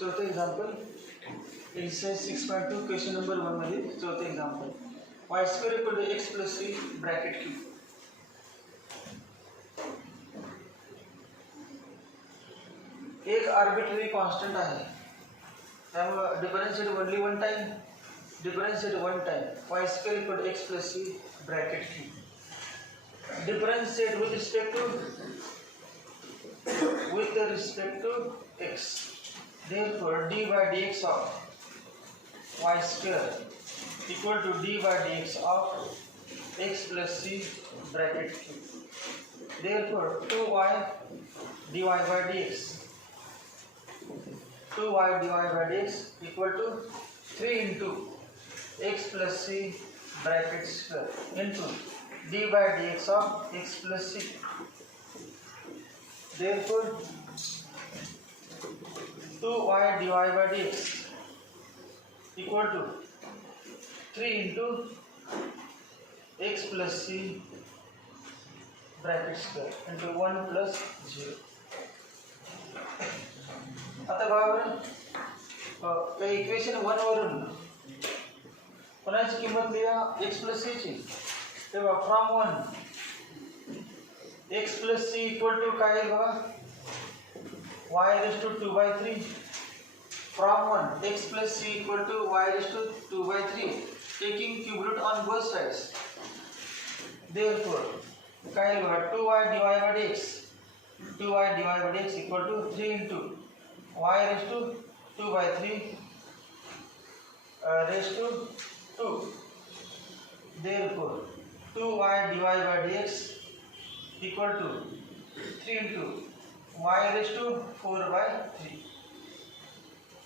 चौथं example exercise 6.2 question number 1 मध्ये चौथं example y square equal to x plus c bracket cube. एक arbitrary constant आहे त्यामुळे differentiate only one time y square equal to x plus c bracket cube. Differentiate with respect to x. Therefore, d by dx of y square equal to d by dx of x plus c bracket q. Therefore, 2y dy by dx equal to 3 into x plus c bracket square into d by dx of x plus c. Therefore, 2y dy by dx equal to 3 into x plus c bracket square into 1 plus 0. आता बघा इक्वेशन 1 वरून कोणाची किंमत लिहा x plus c ची. तेव्हा from 1 x plus c equal to काय आहे बघा y raised to 2/3. From 1 x plus c equal to y raised to 2/3 taking cube root on both sides. Therefore, काय आहे बघा 2y dy by dx equal to 3 into y raised to 2/3 raised to 2. Therefore, 2y dy by dx equal to 3 into y raised to 4/3.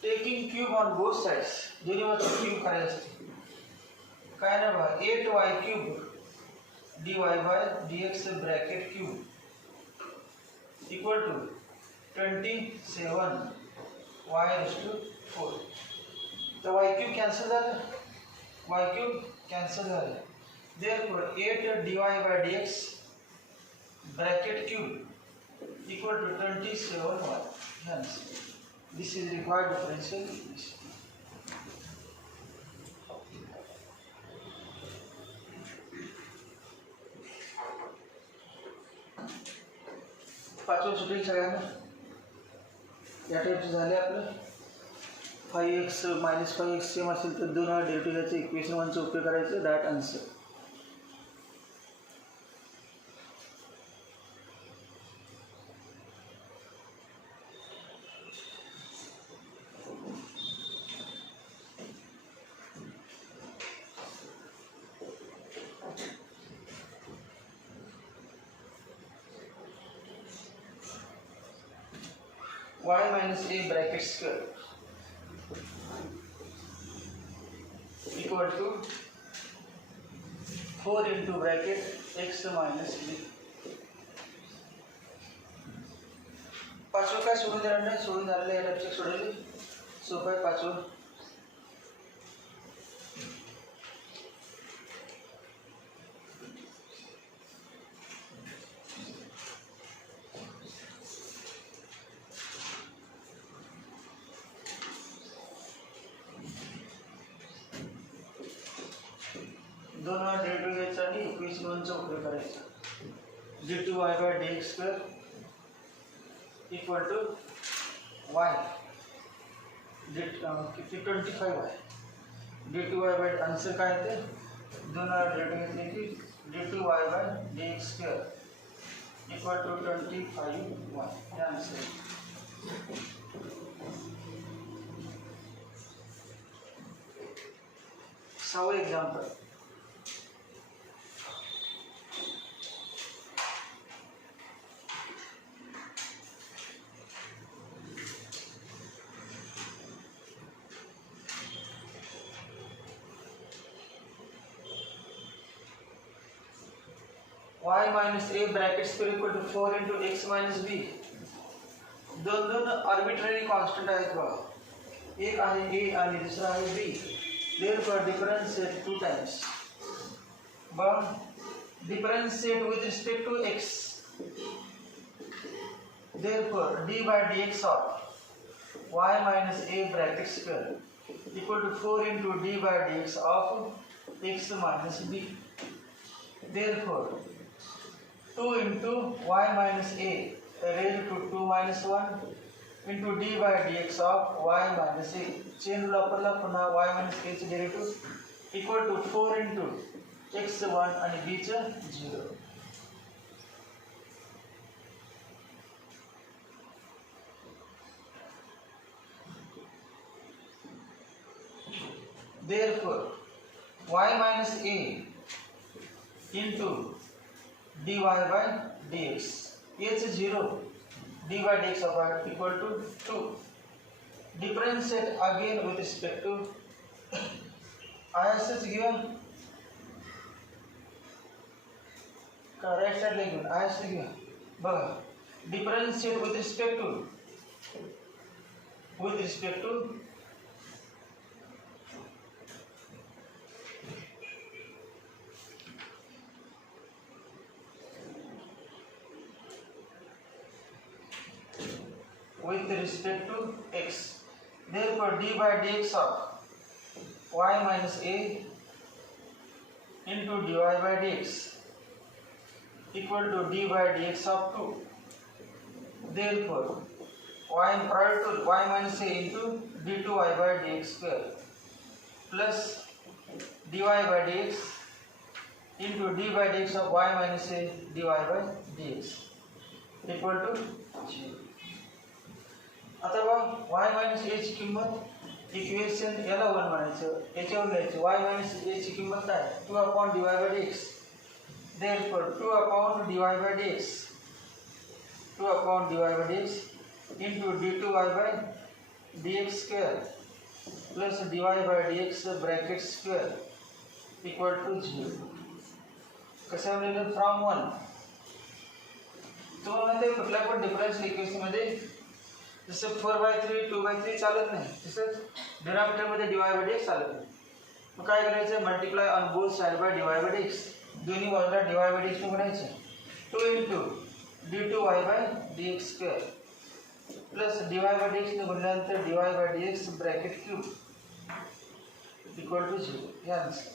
Taking cube on both sides. दोन्ही बाजू क्यूब करायचं असते. काय ना बघा 8y cube dy by dx bracket cube equal to 27 y raised to 4. तर y cube cancel झालं. Therefore, 8 dy by dx bracket cube equal to 27y. Hence, this is required differential equation. पाचवं सुटेल सगळ्यांना. या टाईपचं झाले आपलं 5x - 5x सेम असेल तर 2 डेरिव्हेटिव्ह घ्यायचं इक्वेशन 1चा उपयोग करायचं. That answer. y minus a bracket square equal to 4 into bracket x minus b. पाचवं काय सोडून देणार नाही. सोडून झालेलं आहे लक्षात सोडले सोपं आहे. पाचवं दोन डेरिव्हेटिव्ह घ्यायचा आणि इक्वेशन 1चा उपयोग करायचा. d2y by dx square equal to y किती 25y. d2y by आन्सर काय ते दोन डेरिव्हेटिव्ह घेतले की d2y by dx square equal to 25y. हे आन्सर. सहावं example y minus a bracket square equal to 4 into x minus b. दोन arbitrary constant आहेत बघा. एक आहे a आणि दुसरा आहे b. Therefore, differentiate 2 times. But differentiate with respect to x. Therefore, d by dx of y minus a bracket square equal to 4 into d by dx of x minus b. Therefore 2 into y minus a raised to 2 minus 1 into d by dx of y minus a. Chain वापरला पुन्हा y minus a चे derivative equal to 4 into x1 आणि b चे 0. Therefore y minus a into dy by dx, a is 0, dy by dx of y equal to 2. Differentiate again with respect to is given, right side ला घेऊन is given. बघा differentiate with respect to x. Therefore d by dx of y minus a into dy by dx equal to d by dx of 2. Therefore y prior to y minus a into d2y by dx square plus dy by dx into d by dx of y minus a dy by dx equal to 0. आता बघ y minus a ची किंमत इक्वेशन याला 1 म्हणायचं, याच्यावर घ्यायचं. y minus a ची किंमत काय 2 upon dy by dx. Therefore 2 upon dy by dx into d2y by dx square plus dy by dx bracket square equal to 0. कसं लिहिलं फ्रॉम 1. तुम्हाला माहिती आहे कुठल्या पण डिफरन्शियल इक्वेशन मध्ये जसं 4/3 2/3 चालत नाही, तसंच डिनॉमिनेटर मध्ये dy by dx चालत नाही. मग काय करायचं, multiply on both side by dy by dx. दोन्ही बाजूला dy by dx ने गुणायचं. 2 into d2y by dx square plus dy by dx ने गुणल्यानंतर dy by dx bracket cube equal to 0. हे आन्सर.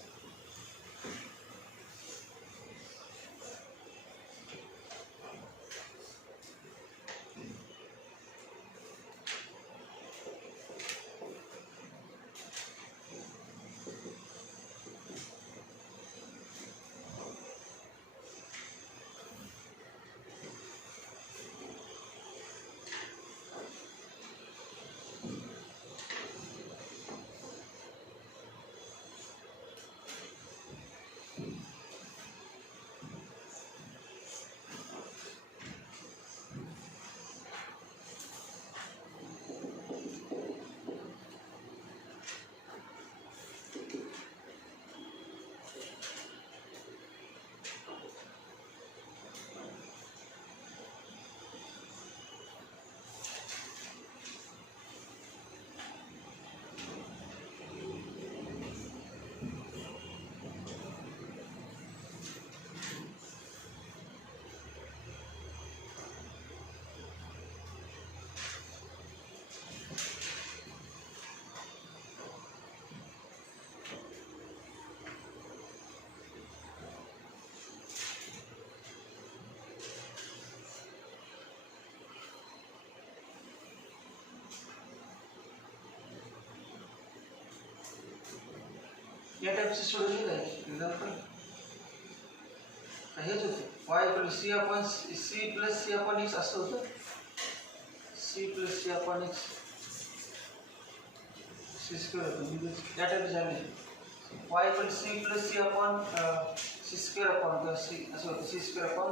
या टाइपचे सोडवलेलं आहे. एक्झाम्पल हेच होते y इक्वल c upon c plus c upon x असं होतं. c plus c upon x c square होतं. या टाइप झाले y इक्वल c plus c upon c square upon c असं होतं. c square upon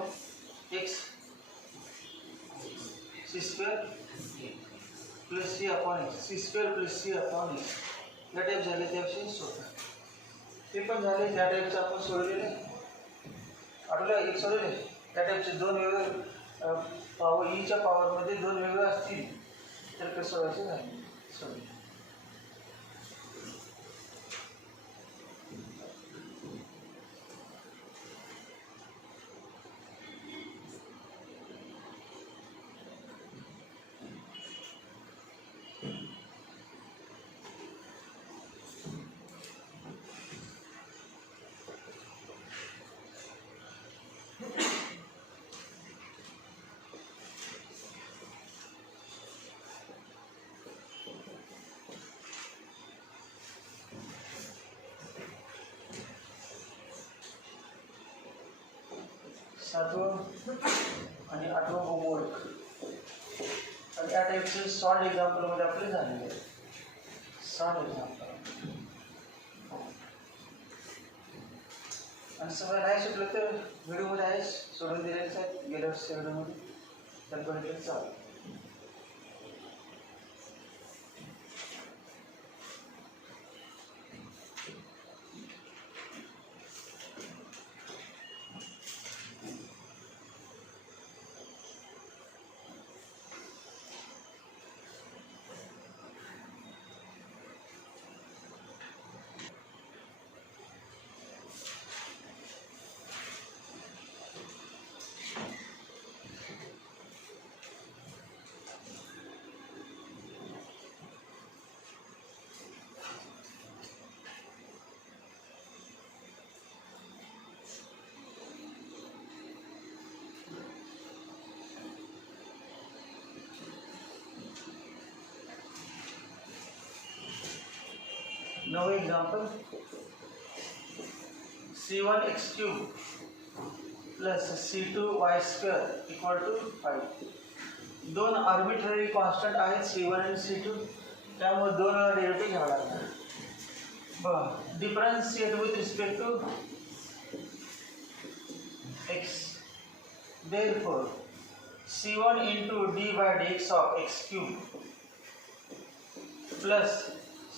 x c square plus c upon x c square plus c upon x. या type झाले त्याविषयी सोडा. ते पण झाले त्या टाइपचं आपण सोडवलेले. आपल्याला एक सोडवले त्या टाइपचे दोन वेगळे पॉवर ईच्या पॉवरमध्ये दोन वेगळे असतील तर कसं सोडवायचं नाही सोडले. 7वं आणि 8वं होमवर्क. आणि या टाईपचे सॉल्ड एक्झाम्पलमध्ये आपले झालेले आहे. सॉल्ड एक्झाम्पल आणि सगळं नाही सुटलं तर व्हिडिओमध्ये आहे, सोडून दिलेलंच आहे गेल्या वर्षीच्या व्हिडिओमध्ये, त्यात बघितलं चालेल. नवं example, c1x³ plus c2y² equal to 5. दोन आर्बिट्ररी कॉन्स्टंट आहेत c1 आणि c2, त्यामुळे दोन वेळा डेरिव्हेटिव्ह घ्यावा लागणार. बघा, differentiate with respect to x. therefore c1 into d by dx of x³ plus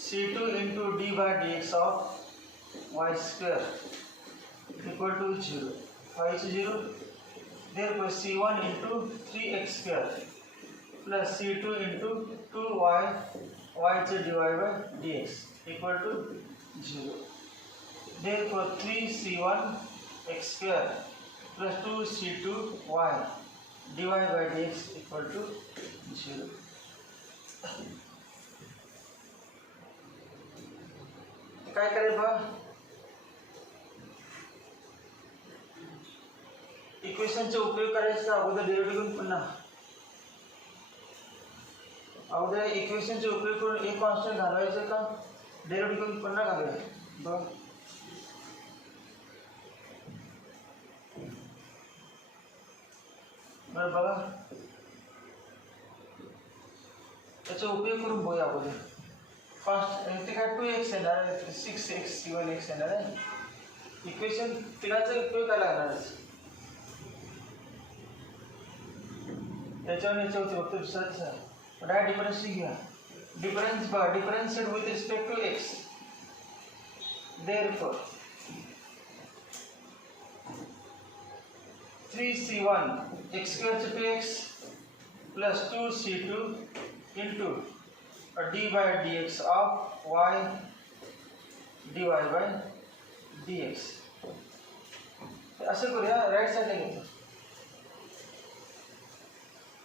c2 into d by dx of y² equal to 0. Why is 0? Therefore c1 into 3x² plus c2 into 2y divided by dx equal to 0. Therefore 3c1 x² plus 2c2y divided by dx equal to 0. काय करायचं बघा, इक्वेशनचा उपयोग करायचा अगोदर डेरिव्हेटिव्ह घेऊन पुन्हा अगोदर इक्वेशनचा उपयोग करून एक कॉन्स्टंट घालवायचं का डेरिव्हेटिव्ह घेऊन पुन्हा घालवायचं. बघा बरं, बघा त्याचा उपयोग करून बघूया अगोदर. फर्स्ट ते काय 2x येणार आहे, 6x 7x येणार आहे. इक्वेशन तिघांचा उपयोग काय लागणार आहे त्याच्यावर याच्या होते फक्त दुसराच डाय डिफरन्स घ्या. डिफरन्स बघा, differentiate with respect to x. therefore 3c1 x² 2x plus 2c2 into d by dx of y divided by dx. असं करूया, राईट साईडला घेतो.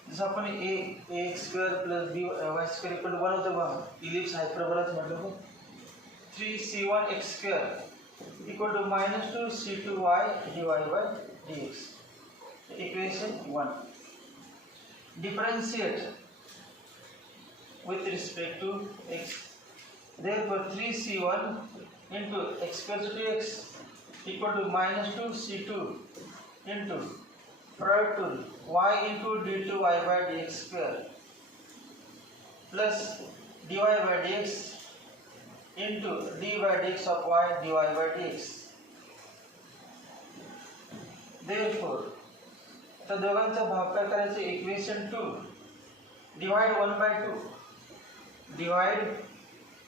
जसं आपण ax² plus by² equal to 1 होतं बघा, इलिप्स हायपरबोलाच म्हटलं. 3c1 x² equal to -2c2y divided by dx. Equation 1. Differentiate with respect to x. Therefore 3c1 into x² 2x equal to -2c2 into product rule y into d2y by dx square plus dy by dx into d by dx of y dy by dx. Therefore तर दोघांचा भागाकार करायचं. इक्वेशन 2 डिवाइड 1/2 डिवाइड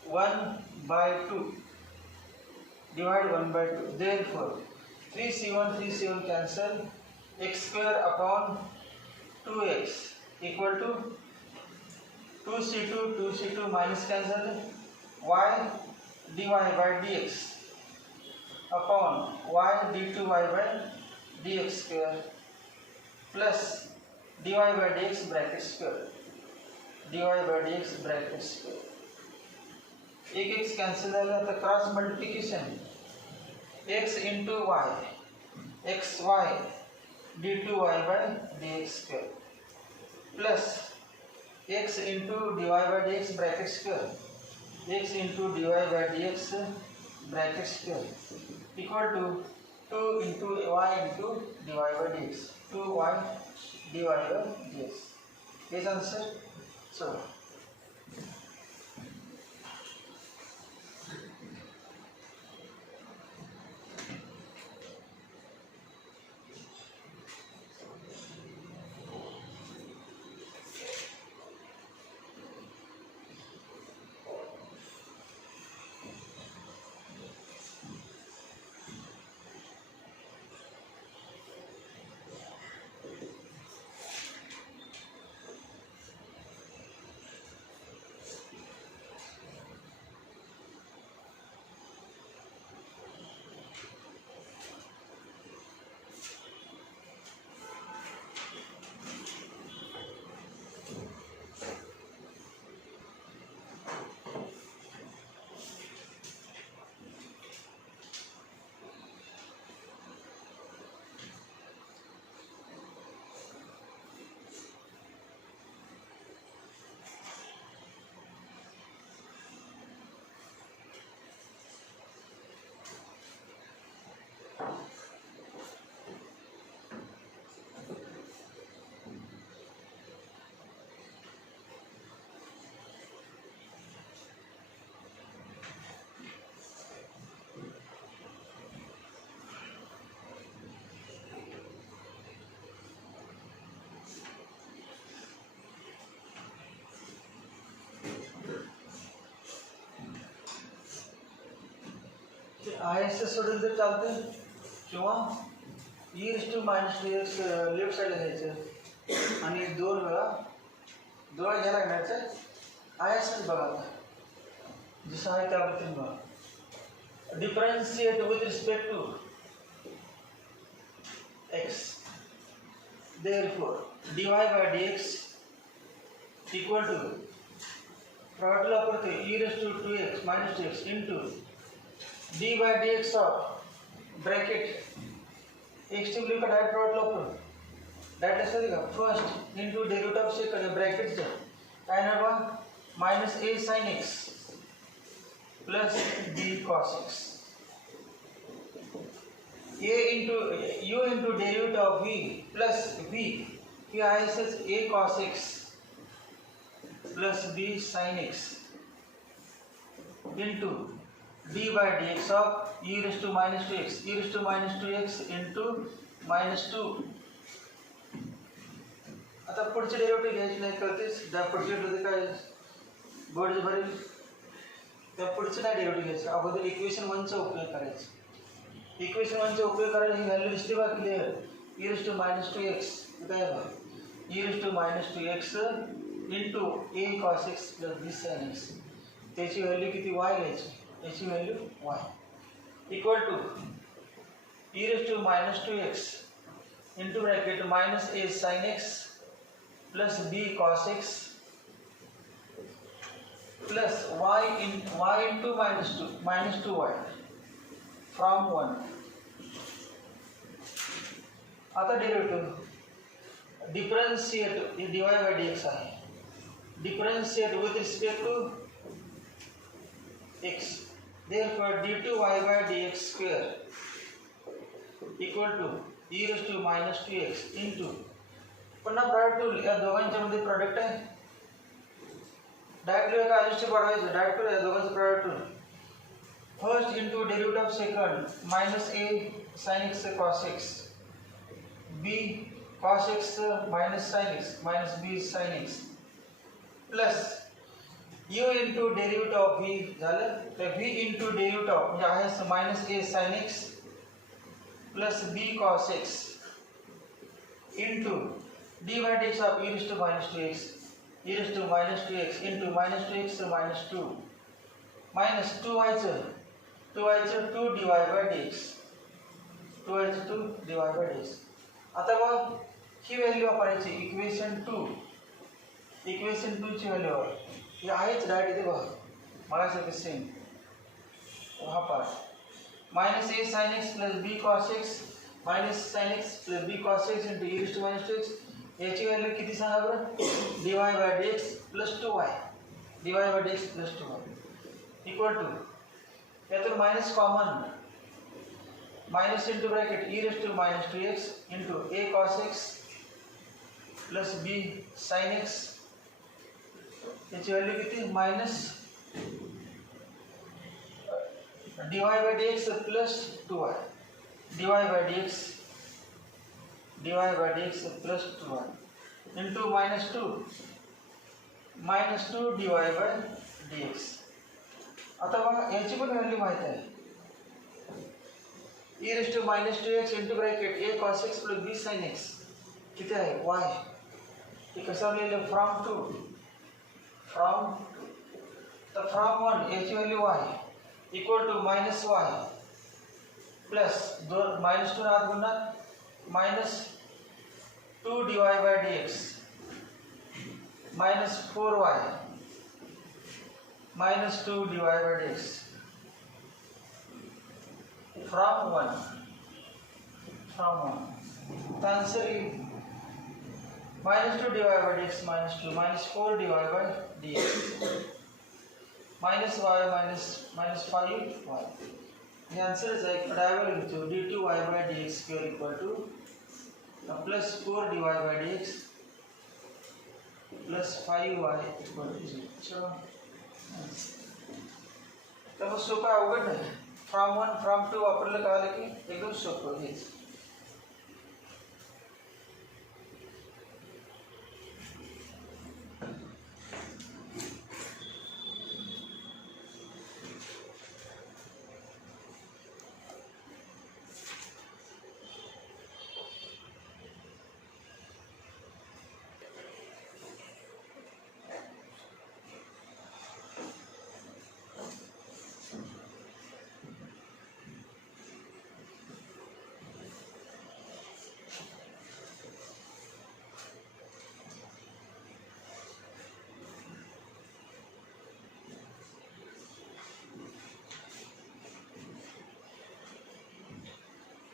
1/2 डिवाइड 1/2. therefore 3c1 cancel, x² upon 2x equal to 2c2 minus cancel, y dy by dx upon y d2y by dx square plus dy by dx bracket square, dy by dx bracket square. एक x cancel झाला तर cross multiplication x into y xy d2y by dx square plus x into dy by dx bracket square, x into dy by dx bracket square equal to 2 into y into dy by dx. 2y dy by dx. Is answer. So IS सोडून जर चालते किंवा e⁻2x left साईडला घ्यायचं आणि 2 वेळा घ्यायला लागण्याचं आयएसच बघा आता जसं आहे त्या पद्धतीने बघा. Differentiate with respect to x. Therefore dy by dx equal to product ला पडते e⁻2x minus 2x into d by dx of bracket extremely का डायरेक्ट प्रोडक्ट लवकर डायरेक्ट असते का first into derivative of second ब्रॅकेटचं काय ना बा minus a sin x plus b cos x a into u into derivative of v plus v हे आहे असंच a cos x plus b sin x into d by dx of e⁻²x e⁻²x into -2. आता पुढचे डेरिव्हेटिव्ह घ्यायचे नाही कळतेच त्या पुढचे मध्ये काय बोर्ड भरेल त्या पुढचे नाही डेरिव्हेटिव्ह घ्यायचं अगोदर इक्वेशन 1 चा उपयोग करायचा. इक्वेशन 1 चा उपयोग करायला ही व्हॅल्यू दिसते बा क्लिअर e⁻²x काय बा e⁻²x into a cos x plus b sin x त्याची व्हॅल्यू किती y घ्यायची याची value y equal to e⁻²x into bracket minus a sin x plus b cos x plus y into minus 2y from 1. आता derivative differentiate dy by dx आहे differentiate with respect to x. Therefore d2y by dx square equal to e⁻²x into पुन्हा product tool या दोघांच्या मध्ये प्रोडक्ट आहे डायरेक्टली एका आयुष्य पडवायचं डायरेक्ट या दोघांचं product tool first into derivative of second minus a sin x cos x b cos x minus sin x minus b sin x plus u into derivative of v झालं तर v into derivative म्हणजे आहे minus a sin x plus b cos x into d by dx of e⁻²x e⁻²x into -2x minus 2 minus 2y चं 2 dy by dx 2y चं 2 dy by dx. आता बघ ही व्हॅल्यू वापरायची इक्वेशन 2 ची व्हॅल्यू वापर हे आहेच डायरेक्ट इथे बघ मगासारखं सेम हा part minus a sin x plus b cos x minus sin x plus b cos x into e⁻²x याची व्हॅल्यू किती सांगा बरं dy by dx plus 2y dy by dx plus 2y equal to यातून minus common minus into bracket e raise to minus 2x into a cos x plus b sin x याची value किती minus dy by dx plus 2y dy by dx plus 2y into minus 2 dy by dx. आता बघा याची पण व्हॅल्यू माहित आहे e raise to minus 2x into bracket a cos x plus b sin x किती आहे y हे कसं लिहिलं फ्रॉम तर फ्रॉम 1 याची value y equal to minus y plus minus 2 आत गुणणार minus 2 dy by dx minus 4y minus 2 dy by dx from 1 the answer is minus 2 dy by dx minus 2 minus 4 dy by dx minus y minus 5y. The answer is like diagonal into d2y by dx square equal to plus 4 dy by dx plus 5y equal to 0. चलो तब सोपं अवघड नाही फ्रॉम 1 फ्रॉम 2 वापरलं कळालं की एकदम सोपं हेच.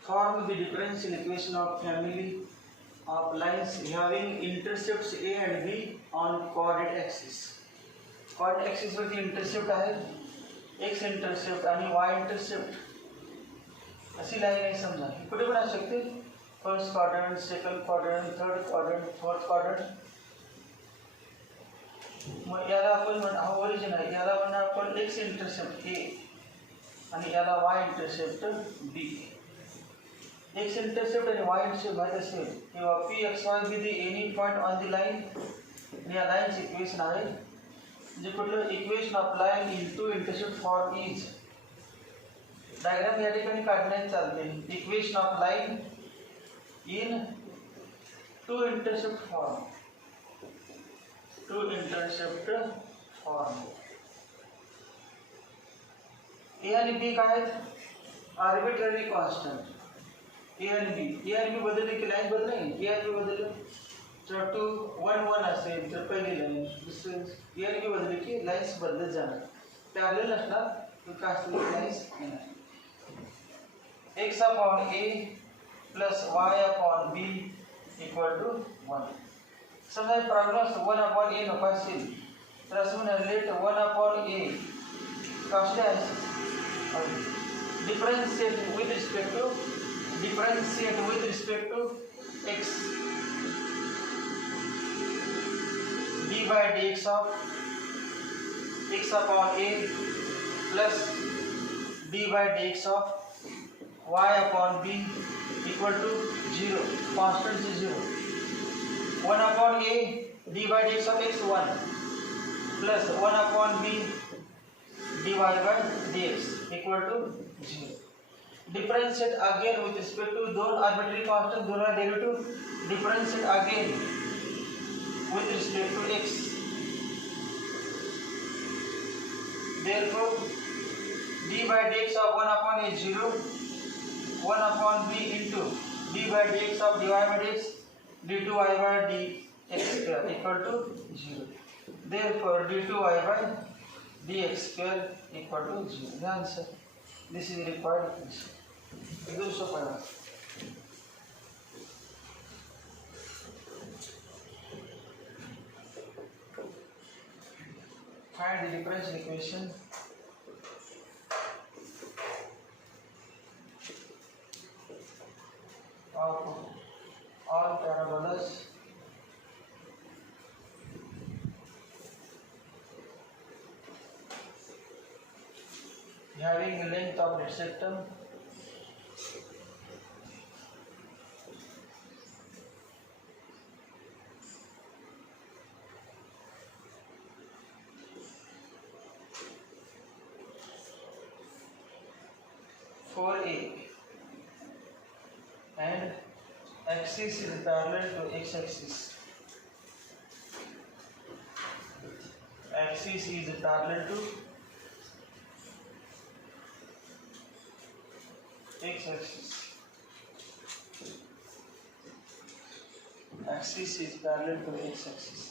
Form the differential equation of family of lines having intercepts a and b on coordinate axis. Coordinate axis वरती इंटरसेप्ट आहे x इंटरसेप्ट आणि y इंटरसेप्ट अशी लाईन आहे समजा कुठे पण असू शकते first quadrant second quadrant third quadrant fourth quadrant. मग याला आपण हा ओरिजिन आहे याला म्हणा आपण x इंटरसेप्ट a आणि याला y intercept b. x intercept and y intercept माहित असेल किंवा p x y be the any point on the line या लाईनचे इक्वेशन आहे जे कुठलं equation of line in two intercept form is diagram या ठिकाणी काढण्यात चालते equation of line in two intercept form a आणि b काय आहेत आर्बिट्ररी कॉन्स्टंट ए आणि बी बदलले की लाईन बदलली ए आणि बी बदलले तर 2 1 1 असेल तर पहिली लाईन दुसरी ए आणि बी बदलली की लाईन्स बदलत जाणार पॅरलल असणार तर काय असतील लाईन्स येणार x upon a plus y upon b equal to 1. समजा प्रॉब्लेम 1 अपॉन a नको असेल तर असं म्हणा लेट 1 अपॉन a कॉस्टली आहे differentiate with respect to x d by dx of x upon a plus d by dx of y upon b equal to 0. Constant is 0. 1 upon a d by dx of x 1 plus 1 upon b dy by dx equal to 0. Differentiate again with respect to दोन arbitrary constant दोनों derivative differentiate again with respect to x. Therefore d by dx of 1 upon a 0 1 upon b into d by dx of dy by dx d2y by dx square equal to 0. Therefore d2y by dx square equal to 0. The answer. This is required equation. एकदम सोपा आहे. Find the differential equation having a length of lead septum for A and axis is parallel to x-axis. Axis is parallel to x-axis. Axis is parallel to x-axis.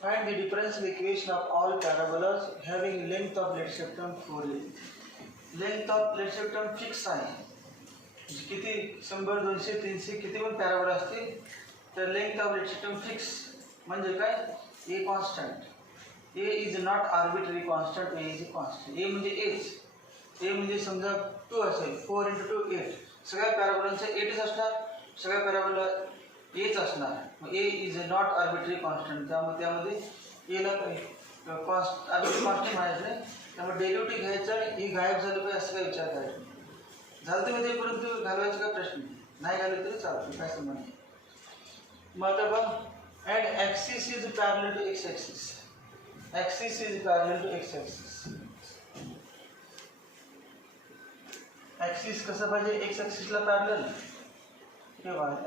Find the differential equation of all parabolas having length of lead septum 4a. Length of lead septum fix आहे. किती 100 200 300 किती पण पॅराबोला असतील तर length of lead septum fix म्हणजे काय a constant. a is not arbitrary constant. a is a constant. a म्हणजे as. a म्हणजे समजा 2 असेल 4 × 2 8. सगळ्या पॅराबोलांचं 8च असणार. सगळ्या पॅराबोला एच असणार. मग A is a not arbitrary constant. त्यामध्ये एला आर्बिट्ररी कॉन्स्टंट माहिती नाही. त्यामुळे डेरिव्हेटिव्ह घ्यायचं आणि ही गायब झाली पाहिजे असं काय विचार करायचं. झालं तर मध्ये परंतु घालवायचं काय प्रश्न नाही घालवलं तरी चालतं काय संबंध नाही. मग आता बघ and axis is parallel to X axis. Axis is parallel to X axis. Axis कसं पाहिजे एक्स ॲक्सिसला parallel.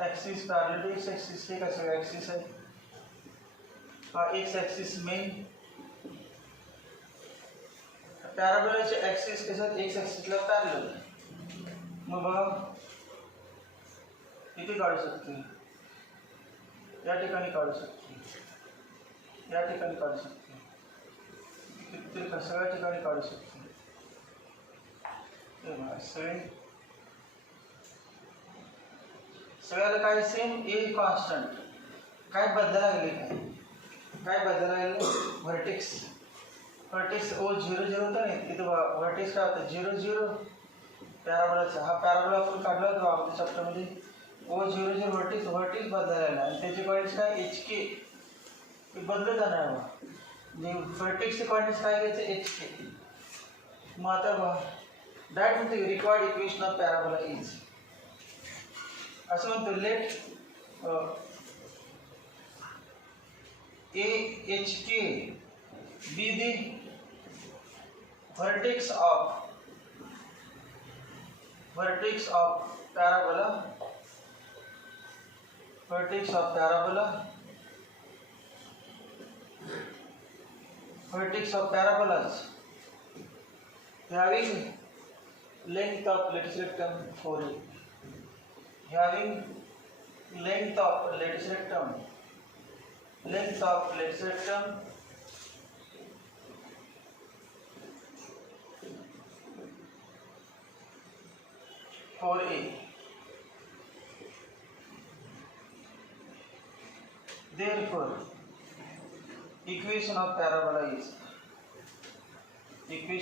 Axis parallel to X axis. हे काय सगळं ॲक्सिस आहे. हा एक्स ॲक्सिस मेन. पॅराबोलाचे ॲक्सिस कशात एक्स ॲक्सिसला पॅरलल. मग बघा इथे काढू शकते. या ठिकाणी काढू शकते. या ठिकाणी काढू शकते. किती सगळ्या ठिकाणी काढू शकते. सगळे सगळ्याला काय सेम ए कॉन्स्टंट. काय बदलायला लागले काय बदलायला लागले व्हर्टेक्स. व्हर्टेक्स ओ 0 0 होता नाही तिथे व्हर्टेक्स काय होतं 0 0. पॅराबोलाचा हा पॅराबोला आपण काढला होता आपल्या चॅप्टरमध्ये. ओ 0 0 व्हर्टेक्स बदलायला आणि त्याचे पॉईंट्स काय एच के हे बदलत जाणार. म्हणजे व्हर्टेक्सचे पॉईंट्स काय घ्यायचे एच के. मग आता that means the required equation of parabola is असं म्हणतो लेट ए एच के be the vertex of parabola. Vertex of parabolas having length of lead septum 4a. Having length of lead septum 4a. Therefore, equation of parabola is means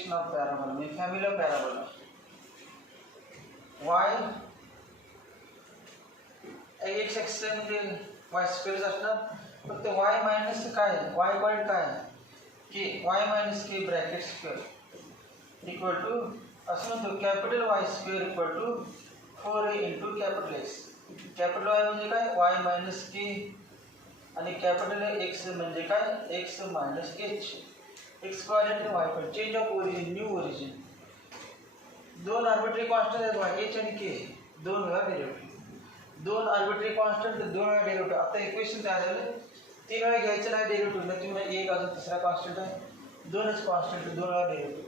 family of parabola. Y x axis मध्ये y square असणार. फक्त y minus काय y point काय k y minus k bracket square equal to असं म्हणतो capital Y square equal to 4a into capital x. Capital Y म्हणजे काय y minus k आणि कॅपिटल x म्हणजे काय x minus h. x coordinate y पण change of origin new origin. दोन arbitrary constant आहेत y h आणि k. दोन वेळा डेरिव्हेटिव्ह. दोन आर्बिट्ररी कॉन्स्टंट, 2 वेळा डेरिव्हेटिव्ह. आता इक्वेशन काय झालं, 3 वेळा घ्यायचं नाही डेरिव्हेटिव्ह, मग तुम्ही एक अजून तिसरा कॉन्स्टंट आहे, 2च कॉन्स्टंट, 2 वेळा derivative.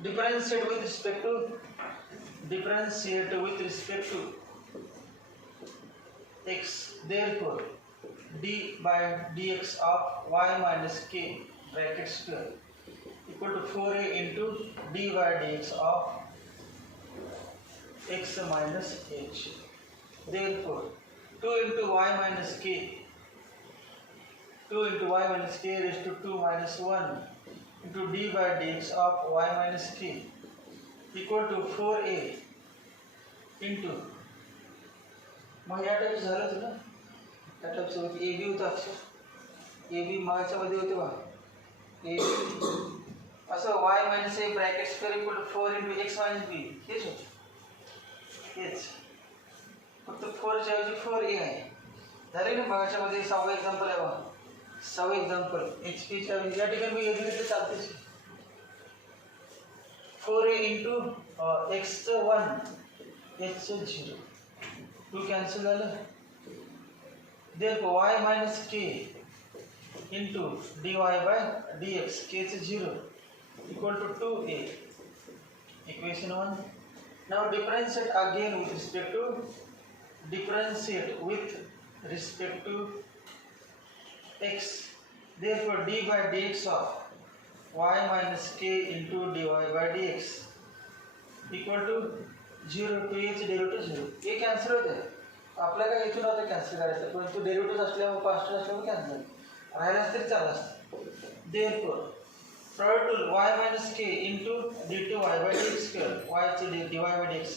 differentiate with respect to x, therefore d by dx of y minus k bracket square equal to 4a into d by dx of x minus h. Therefore 2 into y minus k raised to 2 minus 1 into d by dx of y minus k equal to 4a into, मग या टाईप झालं तुला, त्या टाईपचं होतं A B होतं अक्षर, A B मागच्या मध्ये होते बा, ए बी असं Y minus A bracket square equal to 4 into X minus B, हेच होतं, हेच फक्त 4 च्या ऐवजी 4a आहे. झाले ना मागच्या मध्ये 6वा एक्झाम्पल आहे बा, 6वा एक्झाम्पल एच पीच्या या ठिकाणी मी घेतलं तर चालतेच. 4a इंटू एक्सचं 1 एचचं 0, 2 कॅन्सल झालं. therefore y minus k into dy by dx, k चं 0 equal to 2a, equation 1. now differentiate with respect to x, therefore d by dx of y minus k into dy by dx equal to 0, 2a चे डेरिव्हेटिव्ह 0, a cancel होते. आपल्याला काय इथून आता कॅन्सल करायचं, परंतु डेरिव्हेटिव्ह असल्यामुळे कॉन्स्टंट असल्यामुळे कॅन्सल राहिलाच तरी चाललं असतं. therefore product to y minus k into d2y by dx square, y चे dy by dx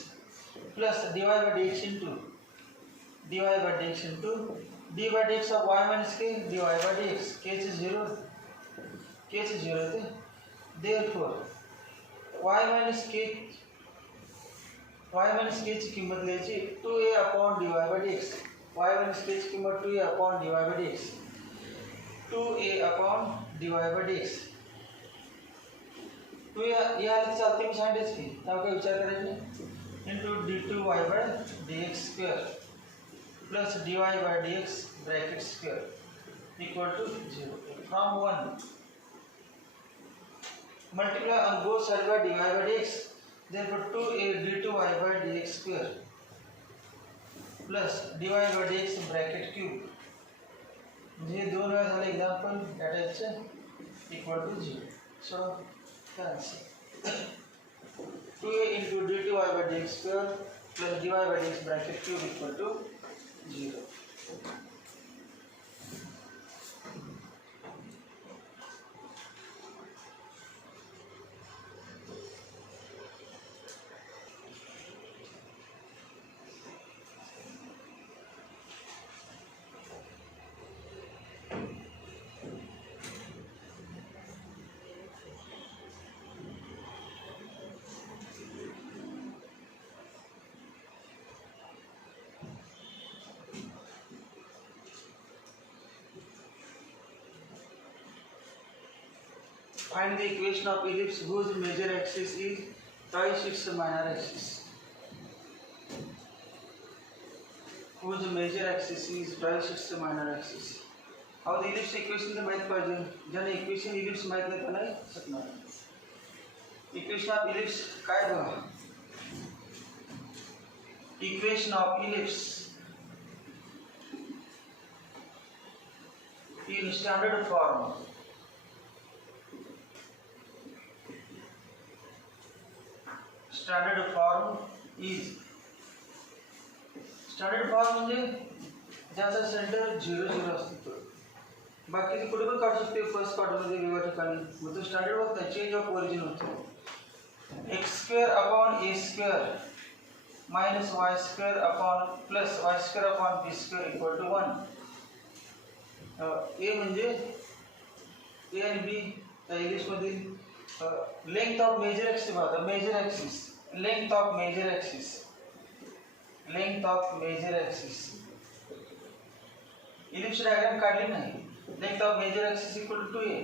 plus dy by dx into dy by dx into d by dx of y minus k dy by dx, k चे 0 होते. therefore y minus k ची किंमत लिहायची 2a upon dy by dx, y minus k ची किंमत 2a upon dy by dx, 2a upon dy by dx. 2a या आली चालते, मी सांगतेच की तेव्हा काय विचार करायचे, into d2y by dx square plus dy by dx bracket square equal to 0. from 1 multiply on both sides by dy by dx, therefore 2a d2y by dx square plus dy by dx bracket cube, जे 2 वेळा झाले example या टाईपचे, equal to 0. So cancel 2a into d2y by dx square plus dy by dx bracket cube equal to 0. Find the equation of ellipse whose major axis is twice its minor axis. Whose major axis is twice its minor axis. How the ellipse equation the माहित पाहिजे, ज्याने equation ellipse माहित नाही त्याला शकणार. Equation of ellipse काय बघा, equation of ellipse in standard form. Standard form म्हणजे ज्याचा सेंटर 0 0 असतो, बाकीचे कुठे पण काढू शकते, फर्स्ट क्वाड्रंटमध्ये वेगळ्या ठिकाणी, मग तो स्टँडर्ड बघता चेंज ऑफ ओरिजिन होतो. x² upon a² minus y² upon plus y² upon b² equal to 1. a म्हणजे a आणि b त्या इंग्लिशमधील लेंथ ऑफ मेजर ॲक्सिस बघा, major axis, length of major axis, length of major axis. Ellipse diagram काढली नाही. Length of major axis equal to 2a,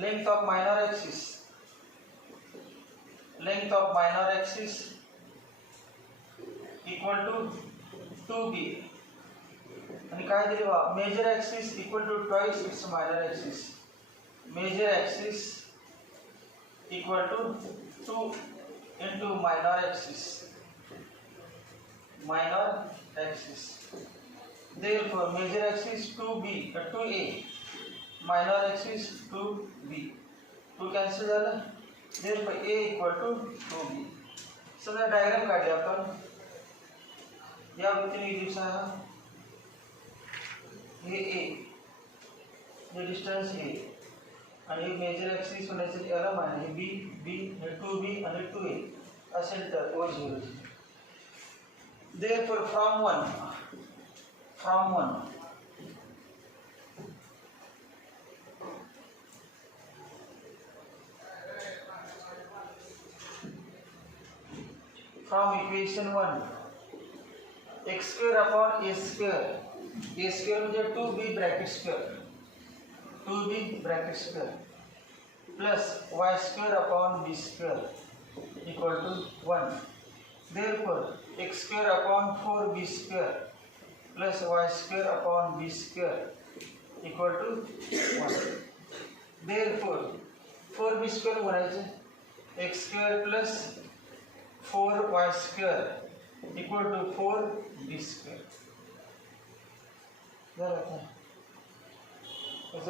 length of minor axis, length of minor axis equal to 2b आणि काय दिले बा major axis equal to twice its minor axis major axis equal to 2 into minor axis therefore major axis 2a minor axis 2b 2 cancel झालं therefore a equal to 2b समजा डायग्राम काढली आपण या व्यक्तीने ellipse आहे हे a हे डिस्टन्स a आणि मेजर ॲक्सिस होण्यासाठी अलम आहे b b हे 2b आणि 2a असेल तर O0 therefore from 1 from equation 1 x square upon a square म्हणजे 2b bracket square plus y square upon b square equal to 1 therefore x square upon 4b square plus y square upon b square equal to 1 therefore 4b square बनायचे x square plus 4y square equal to 4b square झालं का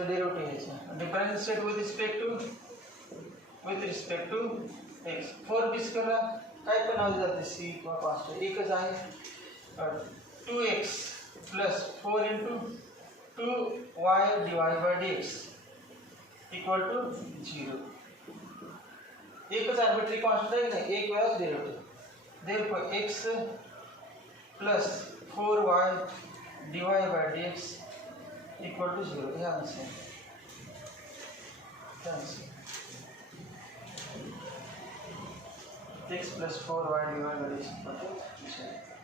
डेरिवेटिव है differentiate with respect to x 4b square ला काय पण नाव जाते c किंवा 5 एकच आहे 2x plus 4 into 2y divided by dx equal to 0 एकच आर्बिट्ररी कांस्टेंट आहे ना एक वेळाच derivative therefore x plus 4y divided by dx equal to 0 हे answer x plus 4y divided by dx equal to 0